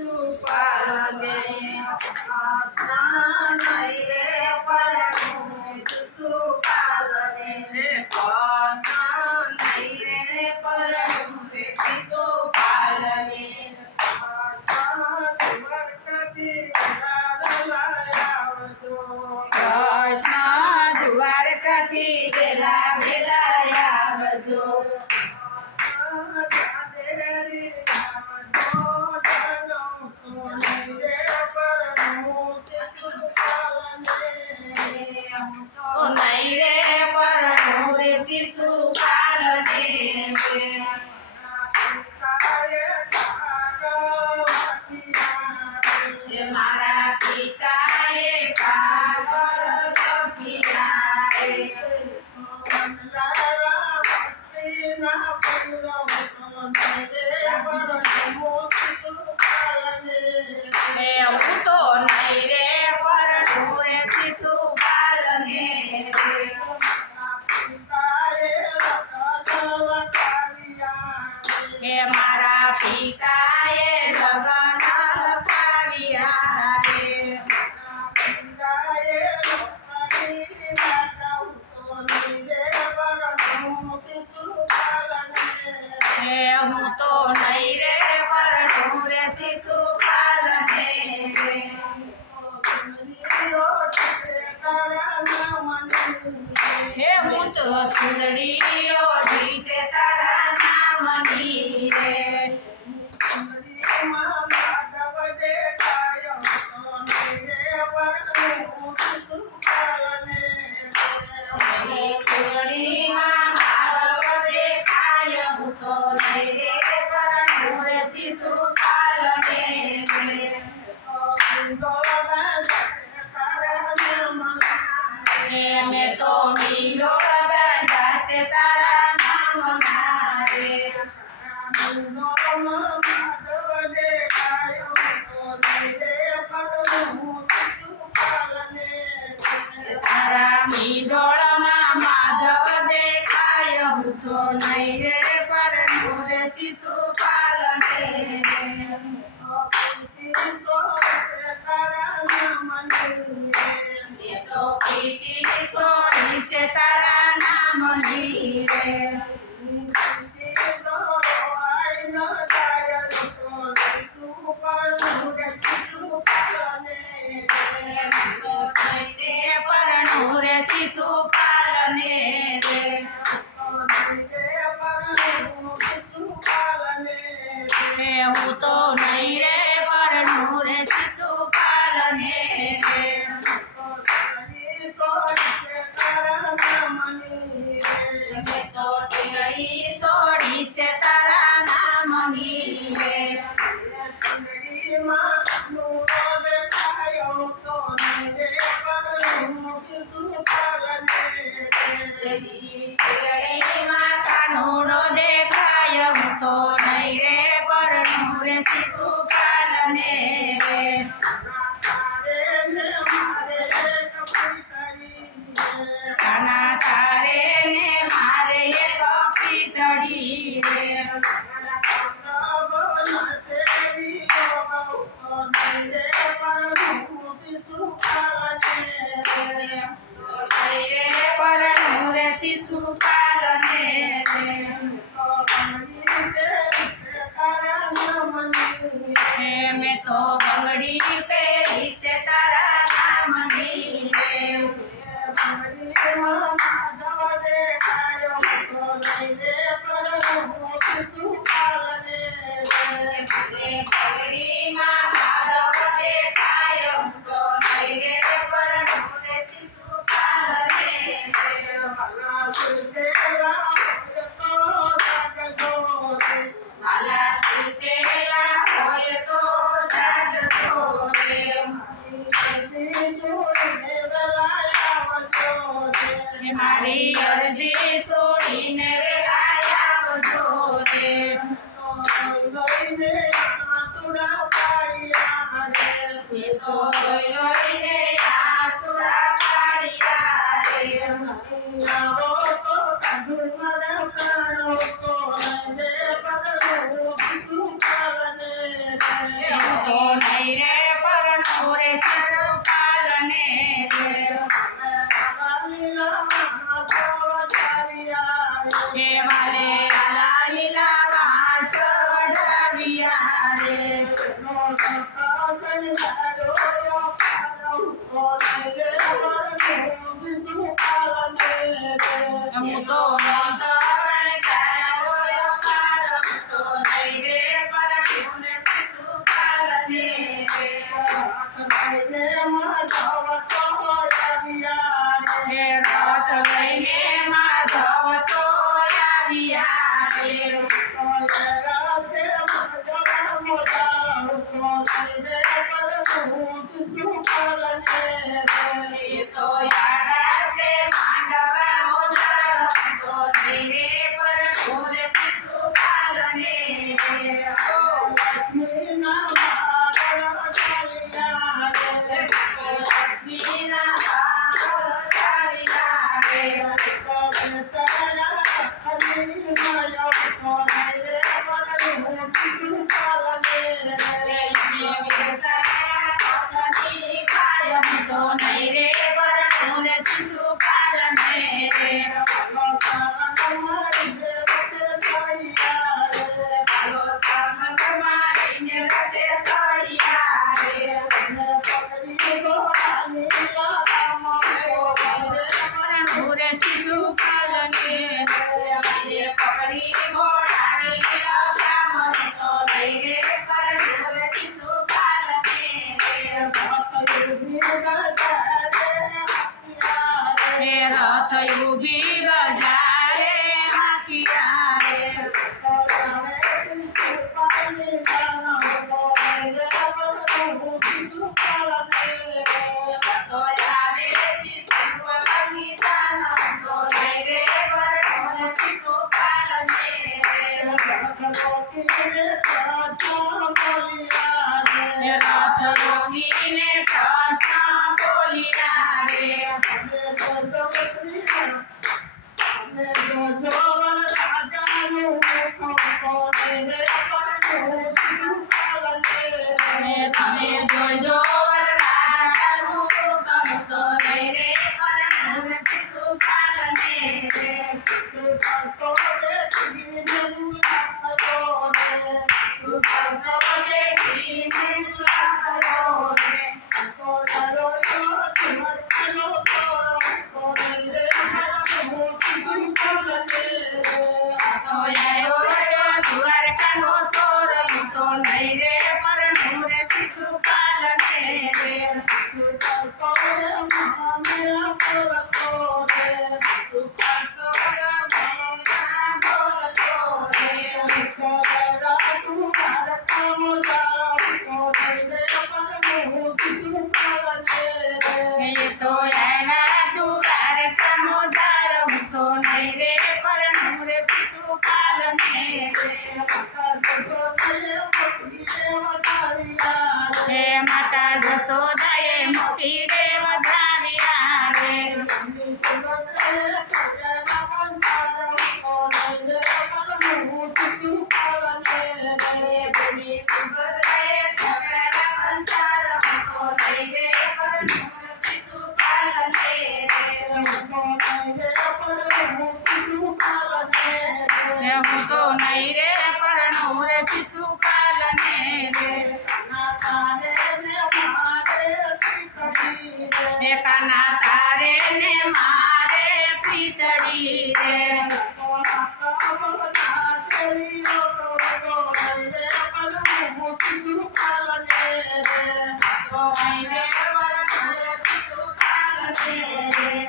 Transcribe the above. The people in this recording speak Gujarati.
શિશુપાલને આસ્થા નહીં રે પરણું શિશુપાલને આસ્થા નહીં રે પરણું શિશુપાલને કૃષ્ણ દ્વારકાથી વેલા વેલા આવજો નહીં રે પરણું રે શિશુપાલને મારા પિતાએ પાગળ સખિયા રે હું તો નહીં રે પરણું રે શિશુપાલને હે મારા પિતાએ લગન લખાવ્યા રે હે હું તો નહીં રે પરણું રે શિશુપાલને હે હું તો સુંદરી ઓઢી છે તારા નામની રે સુંદરીમાં માધવ દેખાય હું તો નહીં રે પરણું રે શિશુપાલને મેં તો મીંડોળ બાંધાશે તારા નામના રે તારા મીંડોળમાં માધવ દેખાય હું તો નહીં રે પરણું રે શિશુપાલને તો પીટી સોળી છે તારા નામની રે પરણું રે શિશુપાલને રે હું તો નહીં રે પરણું રે શિશુપાલને રે તો ટીકડી સોડી છે તારા નામની રે ટીકડીમાં કાનુડો દેખાય હું તો નહીં રે પરણું રે શિશુપાલને રે કાના તારે ને મારે એક ખીચડી રે પરણું રે શિશુપાલને રે મેં તો બંગડી પહેરી છે તારા નામની રે પગડીમાં માધવ દેખાય હું તો નહીં રે પરણું રે શિશુપાલને માલા સુતેલા હોય તો જાગજો રે તો નહીં રે પરણું રે શિશુપાલને રે હે વાલે આલા લીલા વાસ વઢાવ્યા રે હું તો રથ લઈને માધવ તો આવ્યા રે એ તો યાડા છે માંડવાનો ઝાડ તો નહીં રે પરણું રે શિશુપાલને રે લક્ષ્મીના તો નહીં રે પરણું રે શિશુપાલને રે હાલો સંગ મારીને રસે સળિયા રે પરણું રે શિશુપાલને પકડી ઘોડાની અબ્રાહ્મણ તો નહીં રે પરણું રે શિશુપાલને રે રથ ઊભી બજારે હાંકિયા રે તો આવે શિશુપાલની જાન તો નહીં રે પરણું રે શિશુપાલને રે રથ રોગીને કૃષ્ણ બોલ્યા રે તમે જોજો વરરાજાનું હુકમ તો નહીં રે પરણું રે શિશુપાલને રે તું કરતો દેખી મુલાકાતો રે તો આવ્યો દ્વારકાનો સોરમ તો નહીં રે પરણું રે શિશુપાલને રે તું કરતો મહા બોલતો રે એ તો આવ્યા દ્વારકાનો ઝાડ તો નહીં રે પરણું રે શિશુપાલને રે હે માતા જશોદાએ મોતી રે વધાવ્યા રે બોલી સુભદ્રાએ ઝઘડા બંધાર તો નહીં રે પરણું રે શિશુપાલને રે હું તો નહીં રે પરણું રે શિશુપાલને રે કાના તારે ને મારે પીતળી રે તો અહીં રે પરણું રે શિશુપાલને રે